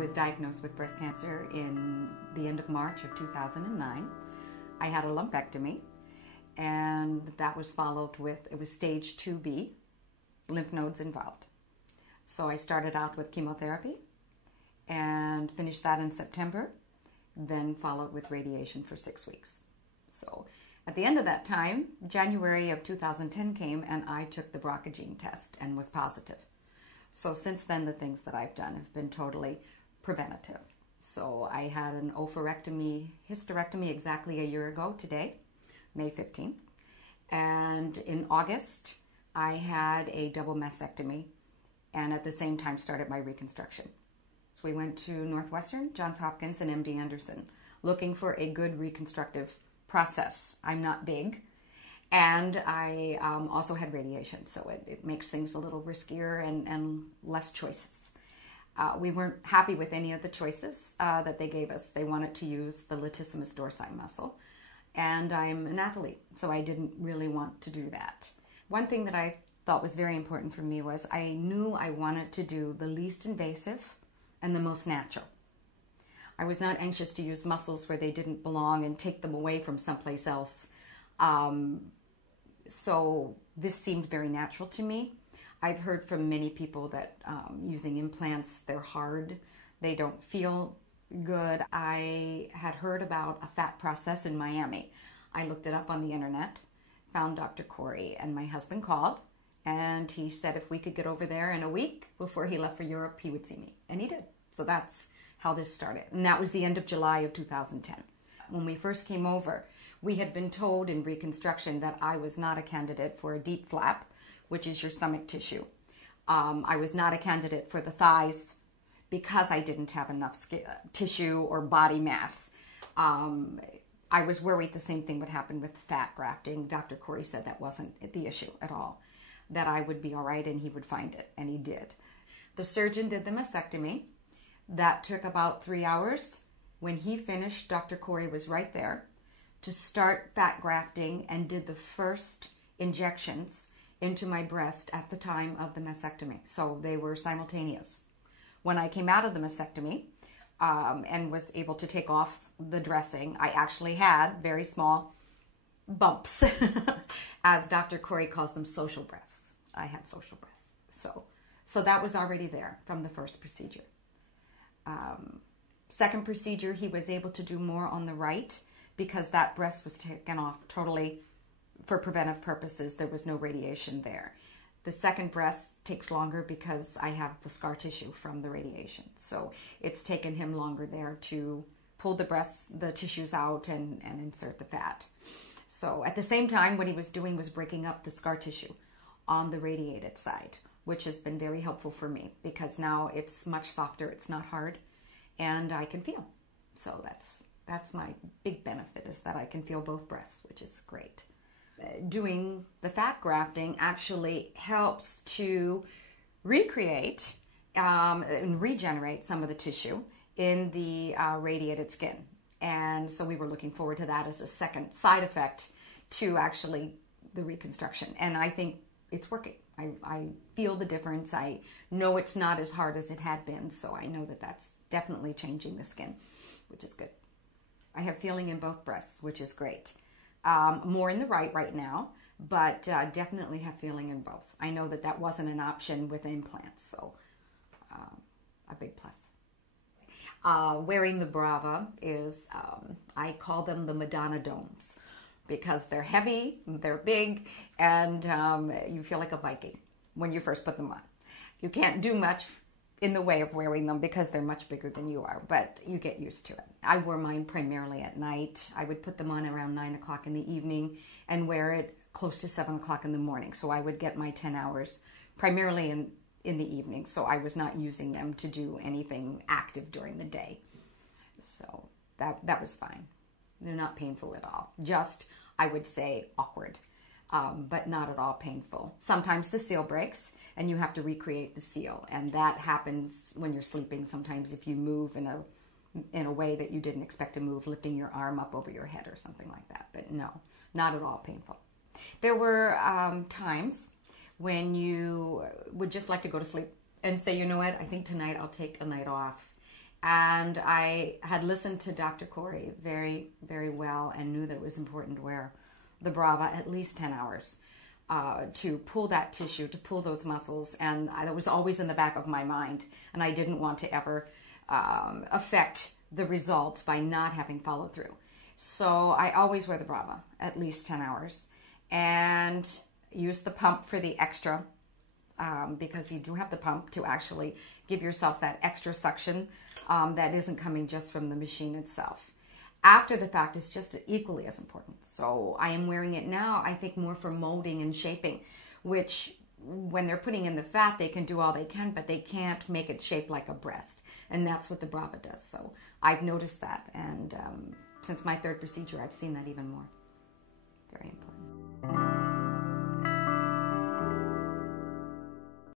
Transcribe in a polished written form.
was diagnosed with breast cancer in the end of March of 2009. I had a lumpectomy, and that was followed with, it was stage 2B, lymph nodes involved. So I started out with chemotherapy and finished that in September, then followed with radiation for 6 weeks. So at the end of that time, January of 2010 came, and I took the BRCA gene test and was positive. So since then, the things that I've done have been totally preventative. So I had an hysterectomy exactly a year ago today, May 15th. And in August, I had a double mastectomy, and at the same time started my reconstruction. So we went to Northwestern, Johns Hopkins, and MD Anderson, looking for a good reconstructive process. I'm not big, and I also had radiation, so it makes things a little riskier and less choices. We weren't happy with any of the choices that they gave us. They wanted to use the latissimus dorsi muscle, and I'm an athlete, so I didn't really want to do that. One thing that I thought was very important for me was I knew I wanted to do the least invasive and the most natural. I was not anxious to use muscles where they didn't belong and take them away from someplace else. So this seemed very natural to me. I've heard from many people that using implants, they're hard, they don't feel good. I had heard about a fat process in Miami. I looked it up on the internet, found Dr. Corey, and my husband called, and he said if we could get over there in a week before he left for Europe, he would see me. And he did. So that's how this started. And that was the end of July of 2010. When we first came over, we had been told in reconstruction that I was not a candidate for a deep flap, which is your stomach tissue. I was not a candidate for the thighs because I didn't have enough tissue or body mass. I was worried the same thing would happen with fat grafting. Dr. Corey said that wasn't the issue at all, that I would be all right and he would find it, and he did. The surgeon did the mastectomy. That took about 3 hours. When he finished, Dr. Corey was right there to start fat grafting and did the first injections into my breast at the time of the mastectomy. So they were simultaneous. When I came out of the mastectomy and was able to take off the dressing, I actually had very small bumps, as Dr. Corey calls them, social breasts. I had social breasts. So that was already there from the first procedure. Second procedure, he was able to do more on the right because that breast was taken off totally for preventive purposes. There was no radiation there. The second breast takes longer because I have the scar tissue from the radiation. So it's taken him longer there to pull the tissues out and insert the fat. So at the same time, what he was doing was breaking up the scar tissue on the radiated side, which has been very helpful for me because now it's much softer, it's not hard, and I can feel. So that's my big benefit, is that I can feel both breasts, which is great. Doing the fat grafting actually helps to recreate and regenerate some of the tissue in the radiated skin. And so we were looking forward to that as a second side effect to actually the reconstruction. And I think it's working. I feel the difference. I know it's not as hard as it had been, so I know that that's definitely changing the skin, which is good. I have feeling in both breasts, which is great. More in the right now, but definitely have feeling in both. I know that that wasn't an option with implants, so a big plus. Wearing the Brava is, I call them the Madonna domes, because they're heavy, they're big, and you feel like a Viking when you first put them on. You can't do much in the way of wearing them because they're much bigger than you are, but you get used to it. I wore mine primarily at night. I would put them on around 9 o'clock in the evening and wear it close to 7 o'clock in the morning. So I would get my 10 hours primarily in the evening. So I was not using them to do anything active during the day. So that was fine. They're not painful at all. Just, I would say, awkward, but not at all painful. Sometimes the seal breaks and you have to recreate the seal, and that happens when you're sleeping. Sometimes if you move in a way that you didn't expect to move, lifting your arm up over your head or something like that. But no, not at all painful. There were times when you would just like to go to sleep and say, you know what, I think tonight I'll take a night off And I had listened to Dr. Corey very, very well and knew that it was important to wear the Brava at least 10 hours to pull that tissue, to pull those muscles. And that was always in the back of my mind. And I didn't want to ever affect the results by not having follow through. So I always wear the Brava at least 10 hours and use the pump for the extra because you do have the pump to actually give yourself that extra suction that isn't coming just from the machine itself. After the fact is just equally as important. So I am wearing it now, I think, more for molding and shaping, which when they're putting in the fat, they can do all they can, but they can't make it shape like a breast. And that's what the Brava does. So I've noticed that. And since my third procedure, I've seen that even more.